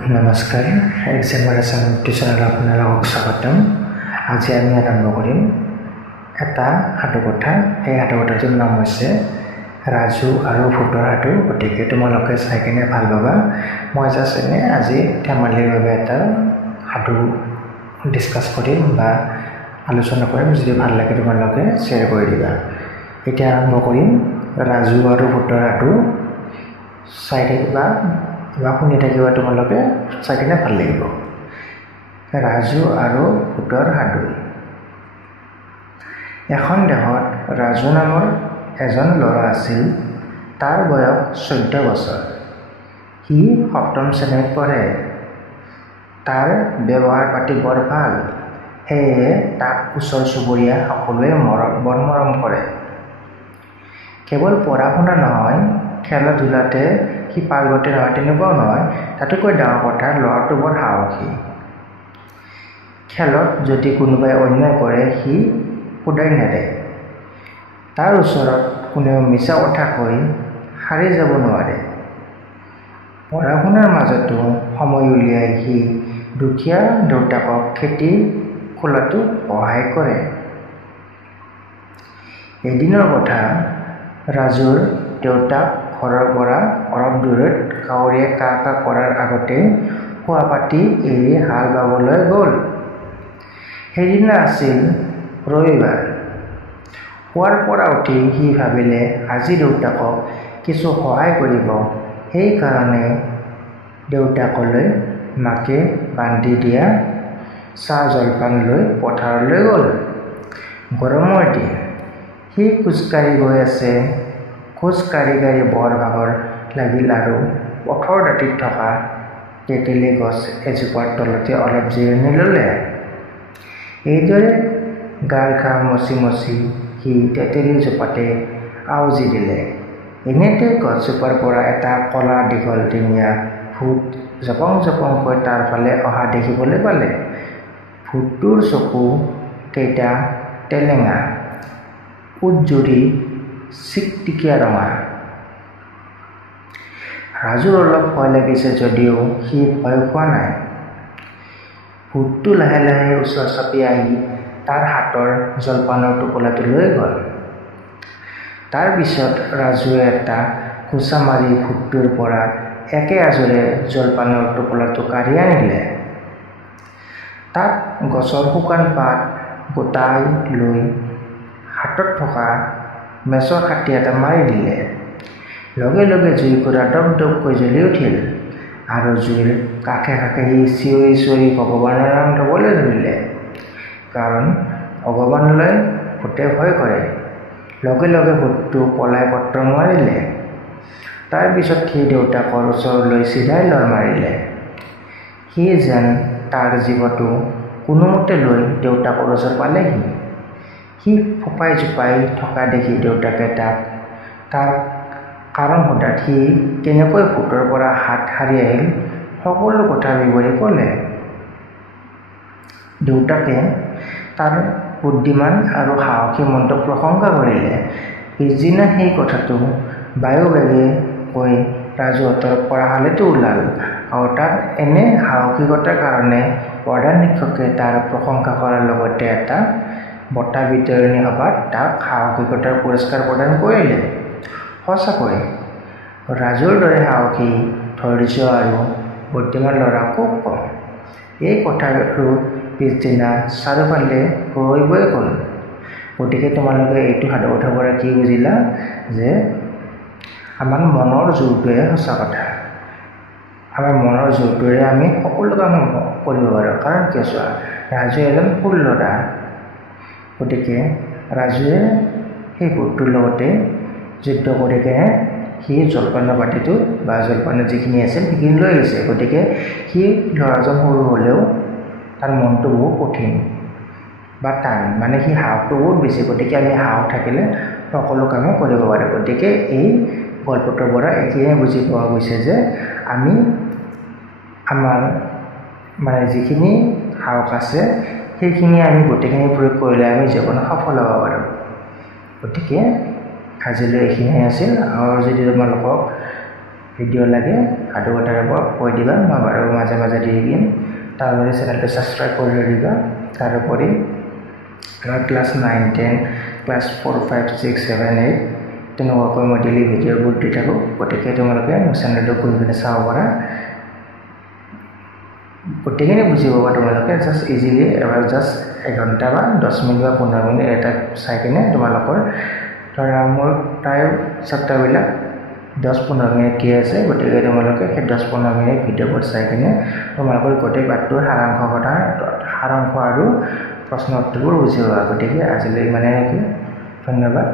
নমস্কাৰ এক্সামিনেশ্যন টিউচনত আপোনালোকক স্বাগতম। আজি আমি আৰম্ভ কৰিম এটা সাধুকথা। এই সাধুকথাটোৰ নাম হৈছে ৰাজু আৰু ভূতৰ সাধু। গতিকে তোমালোকে চাই কিনে ভাল পাবা। মই জাষ্ট এনে আজি ধেমালিৰ বাবে এটা সাধু ডিছকাছ কৰিম বা আলোচনা কৰিম। যদি ভাল লাগে তোমালোকে শ্বেয়াৰ কৰি দিবা। এতিয়া আৰম্ভ কৰিম ৰাজু আৰু ভূতৰ সাধু। চাই থাকিবা বা শুনি থাকিবা, তোমালোকে চাই কিনে ভাল লাগিব। ৰাজু আৰু ভূতৰ সাধু। এখন দেশত ৰাজু নামৰ এজন ল'ৰা আছিল। তাৰ বয়স 14 বছৰ। সি 7ম শ্ৰেণীত পঢ়ে। তাৰ ব্যৱহাৰ পাতি বৰ ভাল, সেয়ে তাক ওচৰ চুবুৰীয়া সকলোৱে বৰ মৰম কৰে। কেৱল পঢ়া শুনা নহয়, খেলা ধূলাতে সি পাৰ্গত নহয় তেনেকুৱাও নহয়। তাতোকৈ ডাঙৰ কথা, ল'ৰাটো বৰ সাহসী। খেলত যদি কোনোবাই অন্যায় কৰে সি শুধাই নেৰে। তাৰ ওচৰত কোনেও মিছা কথা কৈ সাৰি যাব নোৱাৰে। পঢ়া শুনাৰ মাজতো সময় উলিয়াই সি দুখীয়া দেউতাকক খেতি খোলাটো সহায় কৰে। এদিনৰ কথা, ৰাজুৰ দেউতাক ঘৰৰ পৰা অলপ দূৰত কাউৰীয়ে কা কা কৰাৰ আগতে শোৱা পাতি এৰি হাল বাবলৈ গ'ল। সেইদিনা আছিল ৰবিবাৰ। শোৱাৰ পৰা উঠি সি ভাবিলে আজি দেউতাকক কিছু সহায় কৰিব। সেইকাৰণে দেউতাকলৈ মাকে বান্ধি দিয়া চাহ জলপান লৈ পথাৰলৈ গ'ল। গৰমৰ দিন। সি খোজকাঢ়ি গৈ আছে। খোজ কাঢ়ি বৰ ভাগৰ লাগিল আৰু পথৰ দাঁতিত থকা তেঁতেলী গছ এজোপাৰ তলতে অলপ জিৰণি ল'লে। এইদৰে গাৰ ঘাম মচি মচি সি তেঁতেলীজোপাতে আউজি দিলে। এনেতে গছজোপাৰ পৰা এটা ক'লা দীঘল ডিঙীয়া ভূত জপং জপংকৈ তাৰ ফালে অহা দেখিবলৈ পালে। ভূতটোৰ চকু কেইটা টেলেঙা, উটজুৰি চিকটিকিয়া ৰঙা। ৰাজুৰ অলপ ভয় লাগিছে যদিও সি ভয় খোৱা নাই। ভূতটো লাহে লাহে ওচৰ চাপি আহি তাৰ হাতৰ জলপানৰ টোপোলাটো লৈ গ'ল। তাৰ পিছত ৰাজুৱে এটা খোঁচা মাৰি ভূতটোৰ পৰা একে আজোৰে জলপানৰ টোপোলাটো কাঢ়ি আনিলে। তাত গছৰ শুকান পাত গোটাই লৈ হাতত থকা মেচৰ কাঠি এটা মাৰি দিলে। লগে লগে জুইকুৰা দপ দপকৈ জ্বলি উঠিল আৰু জুইৰ কাষে কাষে সি চিঞৰি চিঞৰি ভগৱানৰ নাম ল'বলৈ ধৰিলে। কাৰণ ভগৱানলৈ ভূতে ভয় কৰে। লগে লগে ভূতটো পলাই পত্ৰ মাৰিলে। তাৰ পিছত সি দেউতাকৰ ওচৰলৈ চিধাই লৰ মাৰিলে। সি যেন তাৰ জীৱটো কোনোমতে লৈ দেউতাকৰ ওচৰ পালেহি। সি ফোপাই জোপাই থকা দেখি দেউতাকে তাৰ কাৰণ সোধাত সি কেনেকৈ ভূতৰ পৰা হাত সাৰি আহিল সকলো কথা বিৱৰি ক'লে। দেউতাকে তাৰ বুদ্ধিমান আৰু সাহসী মনটোক প্ৰশংসা কৰিলে। পিছদিনা সেই কথাটো বায়ুবেগে কৈ ৰাজুহঁতৰ পঢ়াশালীতো ওলাল আৰু তাত এনে সাহসিকতাৰ কাৰণে প্ৰধান শিক্ষকে তাৰ প্ৰশংসা কৰাৰ লগতে এটা বঁটা বিতৰণী সভাত তাক সাহসিকতাৰ পুৰস্কাৰ প্ৰদান কৰিলে। সঁচাকৈ ৰাজুৰ দৰে সাহসী, ধৈৰ্য আৰু বুদ্ধিমান ল'ৰা খুব কম। এই কথাটোৰ পিছদিনা চাৰিওফালে হৈ বৈ গ'ল। গতিকে তোমালোকে এইটো সাধুকথাৰ পৰা কি বুজিলা যে আমাৰ মনৰ জোৰটোৱে সঁচা কথা। আমাৰ মনৰ জোৰটোৰে আমি সকলো কাম কৰিব পাৰোঁ। কাৰণ কিয় চোৱা, ৰাজু এজন সৰু ল'ৰা। গতিকে ৰাজুৱে সেই ভূতটোৰ লগতে যুদ্ধ কৰি কিনে সি জলপানৰ বাতিটো বা জলপানৰ যিখিনি আছিল সেইখিনি লৈ গৈছে। গতিকে সি ল'ৰাজন সৰু হ'লেও তাৰ মনটো বহুত কঠিন বা টান, মানে সি সাহসটো বহুত বেছি। গতিকে আমি সাহস থাকিলে সকলো কামে কৰিব পাৰোঁ। গতিকে এই গল্পটোৰ পৰা এইখিনিয়ে বুজি পোৱা গৈছে যে আমি আমাৰ মানে যিখিনি সাহস আছে সেইখিনি আমি গোটেইখিনি প্ৰয়োগ কৰিলে আমি জীৱনত সফল হ'ব পাৰোঁ। গতিকে আজিলৈ এইখিনিয়ে আছিল। আৰু যদি তোমালোকক ভিডিঅ' লাগে সাধু কথাৰ ওপৰত কৈ দিবা মই বাৰু মাজে মাজে দি দিম তাৰপৰি চেনেলটো ছাবস্ক্ৰাইব কৰি দিবা তাৰোপৰি ক্লাছ 9 10 ক্লাছ 4 5 6 7 8 তেনেকুৱাকৈ মই ডেইলি ভিডিঅ'বোৰ দি থাকোঁ গতিকে তোমালোকে মোৰ চেনেলটো গৈ পিনে চাব পাৰা গোটেইখিনি বুজি পাবা তোমালোকে জাষ্ট ইজিলি এবাৰ জাষ্ট 1 ঘণ্টা বা 10 মিনিট বা 15 মিনিট এটা চাই কিনে তোমালোকৰ ধৰা মোৰ প্ৰায় চেপ্টাৰবিলাক 10-15 মিনিট কি আছে গতিকে তোমালোকে সেই 10-15 মিনিট ভিডিঅ'বোৰ চাই কিনে তোমালোকৰ গোটেই পাঠটোৰ সাৰাংশ আৰু প্ৰশ্ন উত্তৰবোৰ বুজি পাবা গতিকে আজিলৈ ইমানেই নেকি ধন্যবাদ